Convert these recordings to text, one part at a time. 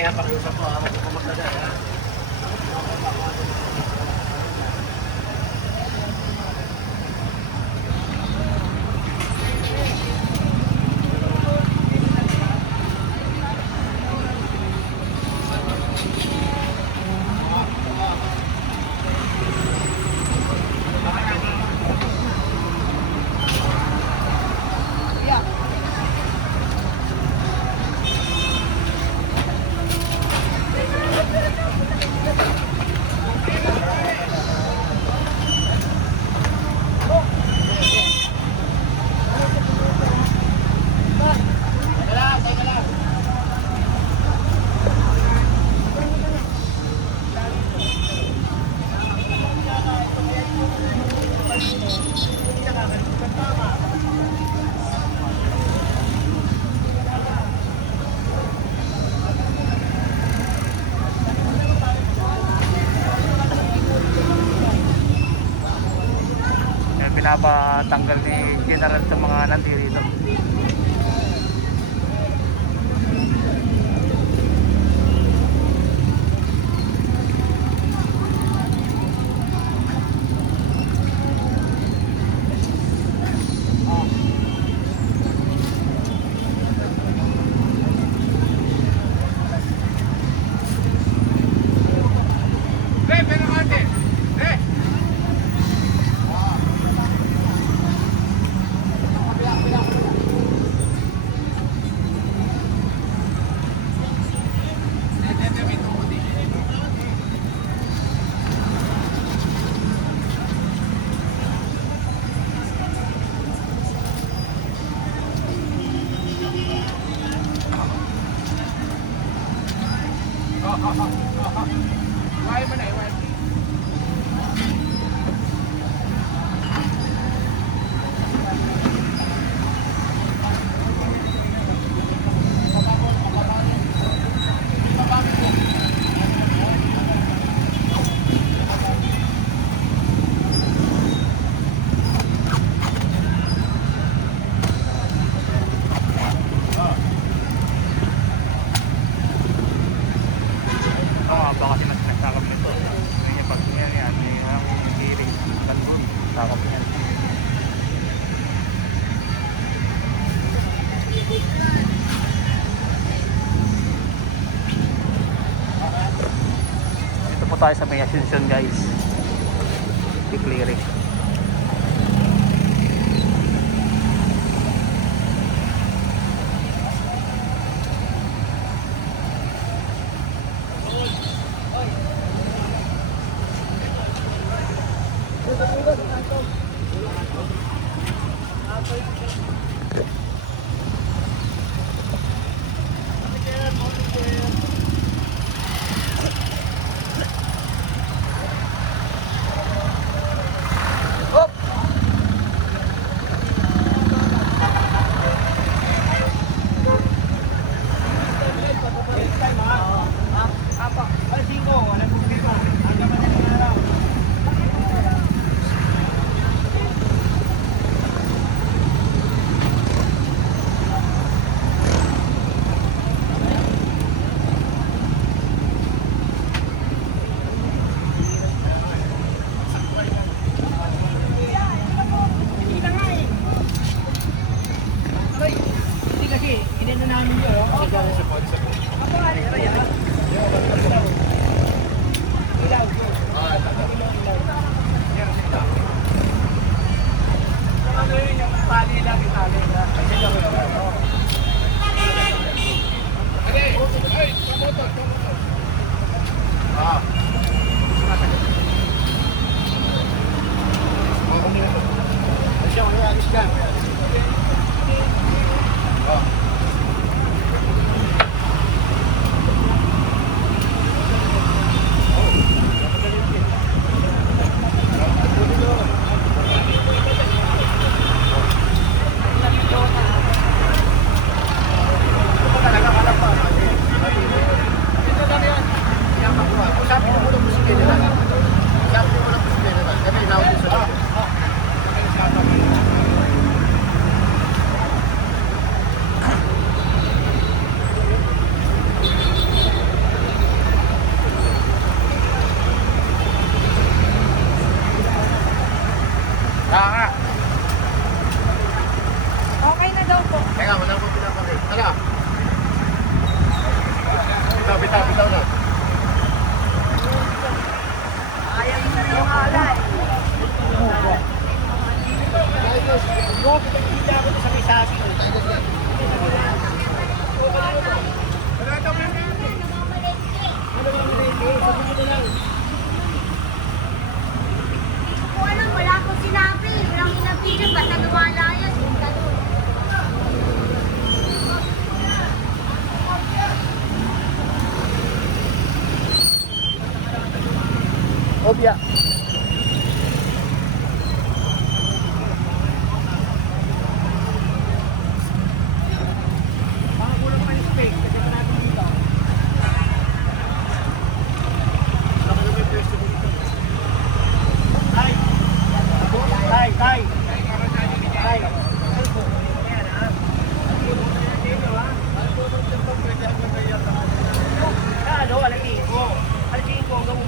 Kaya pakiusap po ako kung magdagay ha. Yan, pinapatanggal ni General sa mga ไวมาไหนไว tayo sa may Asuncion guys di clearing Thank eh. you. Bitaw, bitaw, bitaw na. Ayaw na yung halay. Yung pagkita ko sa may sabi ko.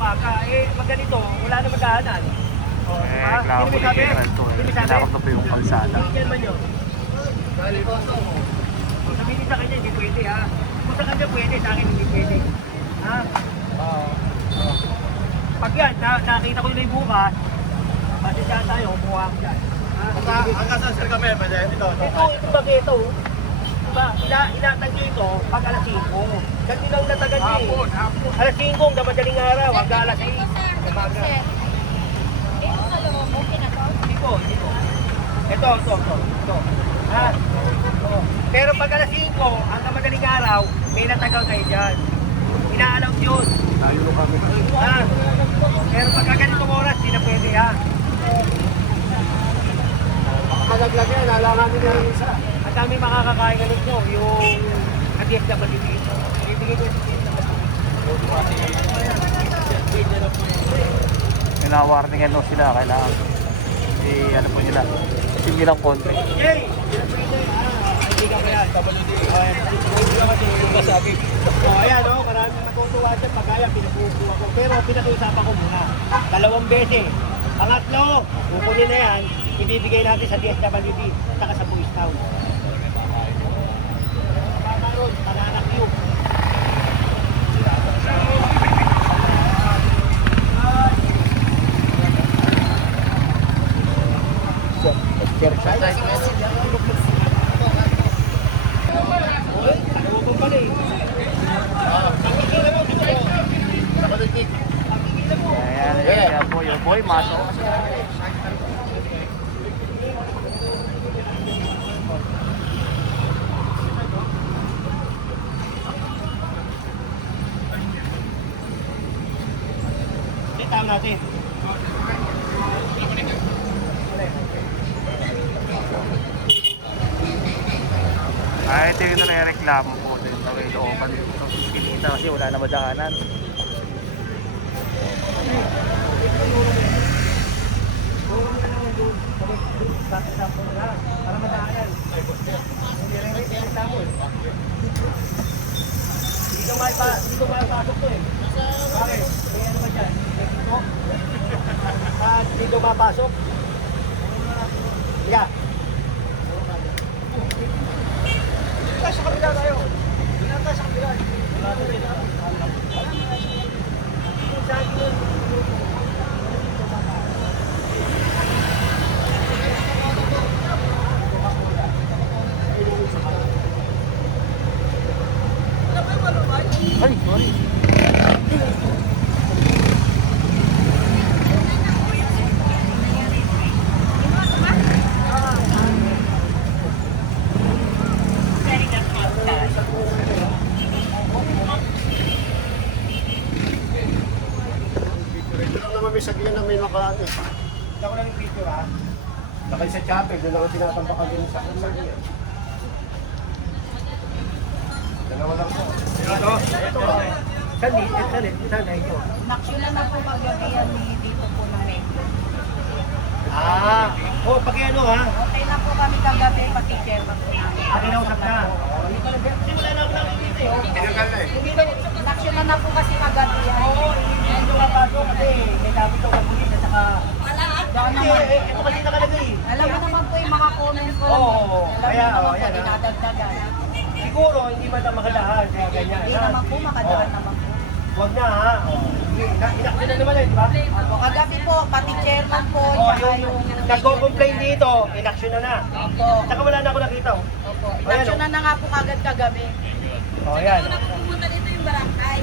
Umaga. Eh, pag ganito, wala na maghahanan. Oh, Eh, diba? may ni sabi? General to eh. Tinakot na po yung kalsada. Bigyan man yun. Kung sabihin sa kanya, hindi pwede ha. Kung sa kanya pwede, sa akin hindi pwede. Ha? Pag yan, na, nakita ko nila yung bukas, pasensyahan tayo, kumuha ako dyan. Ha? Hanggang saan sir kami? Pwede, ito. Ito, ito ba ito? Ina, inatag nyo ito pag alas 5. Kasi lang natagan nyo eh. Alas 5 ang madaling araw, hanggang alas 6. Umaga. Dito sa loob, okay na to? Ito, ito. Ito, ito, ito. ito. Ha? Ito. Pero pag alas 5, hanggang madaling araw, may natagal kayo dyan. Inaalaw yun. Tayo na kami. Ha? Pero pag ganitong oras, di na pwede ha. Makalaglag yan, alangan nila yung isa. Ang dami makakakain ganun nyo, yung adias na maliliit. Ibigay ko yung Pinawarningan nung sila, kailangan. Eh, ano po nila. Hindi nilang konti. Hindi ka kaya, hindi ka kasi yung masabi. Oh, ayan, oh, maraming matutuwa dyan. Pagkaya, pinapupuwa ko. Pero pinakiusapan ko muna. Dalawang beses. Pangatlo, kukunin na yan, ibibigay natin sa DSWD at saka sa Police Town. Baba ron, Pananak View. Exercise. Oy, ano ba pala eh? Pagkakila mo, dito mo. Nakalitik. Pagkakila ayan, ayan po. Yung boy. Hindi, tama natin. Ah, ito yung nare-reklamo po din may looban dito. Kinita kasi wala na madaanan. Eh. Hindi ka maipa, hindi ko maipasok to eh. Bakit? May ano ba dyan? May hindi ko mapasok? Higa. Tayo sa kabila tayo. Higa tayo sa kabila. Wala na rin. Wala na. Sa akin yun. Ay, sorry. Ito sagyan na may nakaan eh. Ito ko lang yung picture ha. Nakay sa chapel, doon ako tinatampakan din sa sagyan. Dalawa lang po. Ito. Ito. Saan dito? Saan dito? Saan dito? Naksyonan na po kagabi yan ni dito po ng Metro. Ah. Oh, pag ano ha? Okay na po kami kagabi, pati chairman po namin. Akin na usap na. Hindi pa nag- Kasi wala na ako nakikita eh. oh. Tinagal na eh. Naksyonan na po kasi kagabi yan. Oo, hindi ko mapasok kasi may gamit ako ng pulis at saka... Doon Hindi, naman. eh, ito kasi nakalagay. Alam mo naman po yung mga comments ko. Oo, Kaya, oh, po, yan, dinadagdagan. Siguro, hindi man na makadaan kaya ganyan. Hindi naman po, makadaan Oo. naman po. Huwag na ha. Oh. Sige ina- inaksyon na naman eh, di ba? Opo, kagabi po, pati chairman po, Oh, yung, nagko-complain dito, inaksyon na na. Opo, Tsaka wala na ako nakita. oh. opo. Inaksyonan na nga po kagad kagabi. Oh, yan. Pumunta dito yung barangay.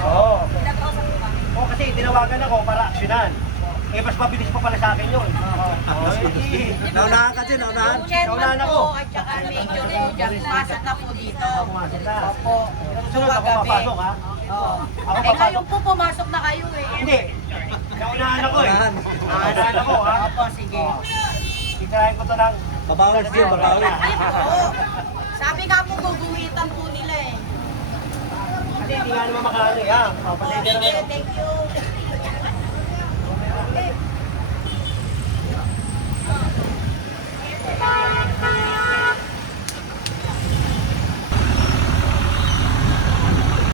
Oo. Pinag-ausap ko kami. Oh, kasi tinawagan ako para aksyonan. Eh, mas mabilis pa pala sa akin yun. Oo. eh, Naunahan ka din, naunahan. Chairman Naunahan ako. po, at saka major po dyan, pumasok na po dito. Pumasok na. Opo. Sunod ako Kagabi. papasok ha. Oo. Ako Eh papasok. ngayon po pumasok na kayo eh. Hindi. Naunahan ako eh. Naunahan. Naunahan ako ha. Opo, sige. Oh. Titirahin ko to ng... Babawas din. Ay po. Sabi nga po, guguhitan po nila eh. Hindi, hindi nga naman makaano yan. Ah, Papatay ka naman. Thank you. Bye.